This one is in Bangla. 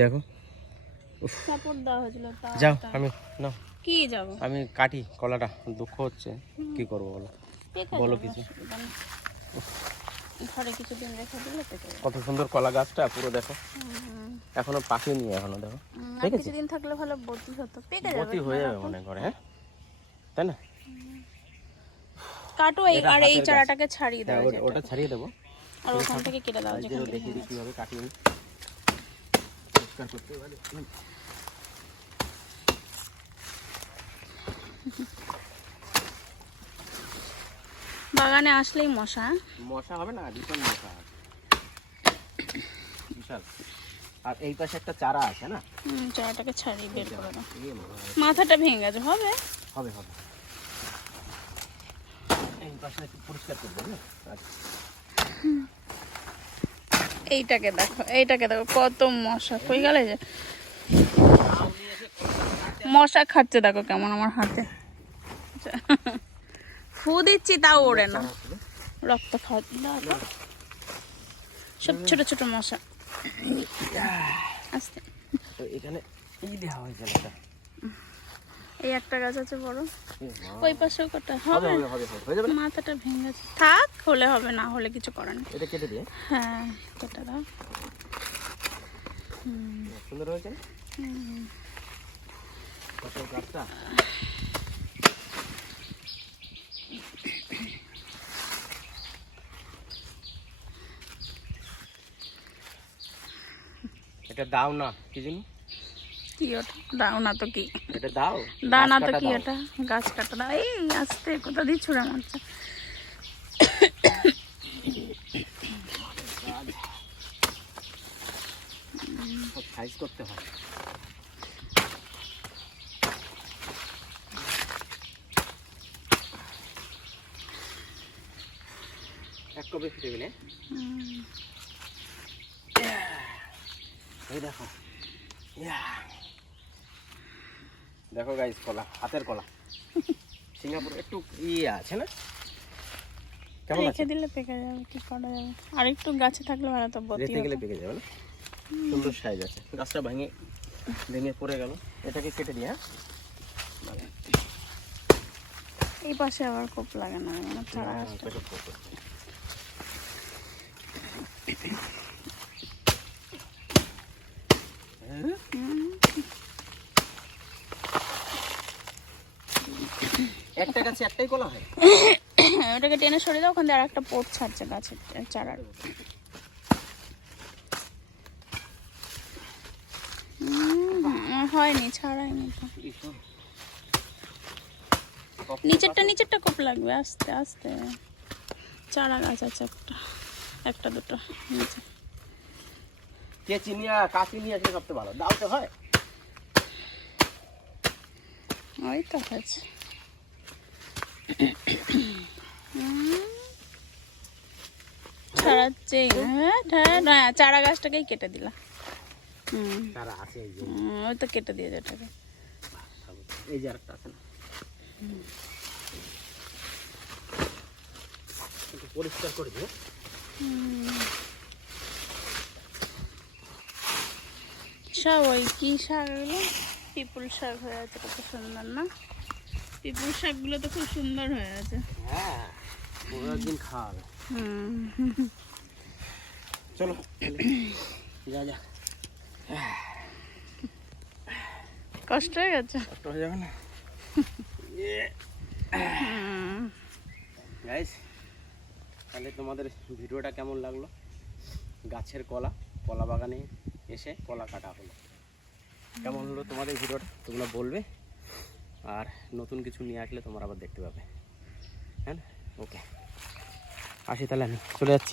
দেখো। সাপোর্ট দেওয়া হয়েছিল যাও আমি না কি যাব? আমি কাটি কলাটা দুঃখ হচ্ছে। কি করব বলো? বলো কিছু। ঘরে কিছুদিন রেখে দিলে কত সুন্দর কলা গাছটা পুরো দেখো। এখনও পাকেনি এখনও দেখো। কিছুদিন থাকলে ভালো বতি হতো। পেকে যাবে গতি হয়ে যাবে মনে করে হ্যাঁ? তাই না? কাটো এই আর এই চারাটাকে ছাড়িয়ে হ্যাঁ, দাও ওটা- ওটা ছাড়িয়ে দেবো। আর ওখান থেকে কেটে দাও যেখান দেখি। কীভাবে কাটিয়ে। পরিষ্কার করতে পারি বাগানে আসলেই মশা? মশা হবে না ভীষণ মশা। বিশাল। আর এই পাশে একটা চারা আছে না? হুম, চারাটাকে ছাড়িয়ে বের করে দাও। মাথাটা ভেঙে গেছে হবে? হবে হবে। এই পাশে একটু পরিষ্কার করব না আচ্ছা। এইটাকে দেখো এইটাকে দেখো কত মশা। কই গেলে যে? মশা খাচ্ছে দেখো কেমন আমার হাতে। ফু দিচ্ছি তাও ওড়ে না। রক্ত খাওয়া সব ছোট ছোট মশা। আস্তে। এখানে এই দেওয়া হয়েছে এই একটা গাছ আছে বড়। ওই পাশেও কটা। হবে? মাথাটা ভেঙে থাক হলে হবে না হলে কিছু করার নেই। এটা কেটে দিয়ে? হ্যাঁ কেটে দাও। সুন্দর হয়েছে। গাছটা? এটা দাও না কি জানি? কি ওটা? দাও না তো কি? এটা দাও দানা তো কি দাও। এটা গাছ কাটা দাও। এই আস্তে কোথা দিয়ে ছুড়ে মারছে? সাইজ করতে হয়। এক কপি ফিরে গেলে এই দেখো। ইয়া। দেখো গাইস কলা হাতের কলা। সিঙ্গাপুর একটু ইয়ে আছে না? কেমন আছে? রেখে দিলে পেকে যাবে কি করা যাবে? আর একটু গাছে থাকলে ভালো তো বতি রেতে গেলে পেকে যাবে না? সুন্দর সাইজ আছে। গাছটা ভেঙে ভেঙে পড়ে গেল। এটাকে কেটে দিয়ে হ্যাঁ? এই পাশে আবার খুব লাগে না মানে চারা হ্যাঁ। হ্যাঁ? হুম। একটা গাছে একটাই কলা হয়? ওটাকে টেনে সরিয়ে দাও ওখান দিয়ে আর একটা পোট ছাড়ছে গাছের চারার হয়নি ছাড়াইনি নিচেরটা নিচেরটা খুব লাগবে আস্তে আস্তে। চারা গাছ আছে একটা একটা দুটো নিচে। কে চিনিয়া কাকি নিয়ে আসলে সবচেয়ে ভালো? দাও তো হয়। ওই তো হয়েছে। হুম। ছাড়াচ্ছে হ্যাঁ হ্যাঁ চারা গাছটাকেই কেটে দিলাম। হুম, ওই তো কেটে দিয়েছে ওটাকে। এই যে আরেকটা আছে না? পরিষ্কার করে দিও। সব ওই কি শাক এগুলো? পিপুল শাক হয়ে আছে কত সুন্দর না? পিপুল শাকগুলো তো খুব সুন্দর হয়ে আছে হ্যাঁ পুরো একদিন খাওয়া হবে হুম চলো যা যা। কষ্ট হয়ে গেছে? কষ্ট হয়ে যাবে না। গাইস তাহলে তোমাদের ভিডিওটা কেমন লাগল? গাছের কলা কলা বাগানে এসে কলা কাটা হলো। কেমন হলো তোমাদের ভিডিওটা? তোমরা বলবে। আর নতুন কিছু নিয়ে আসলে তোমার আবার দেখতে পাবে। হ্যাঁ ওকে আসি তাহলে আমি, চলে যাচ্ছি।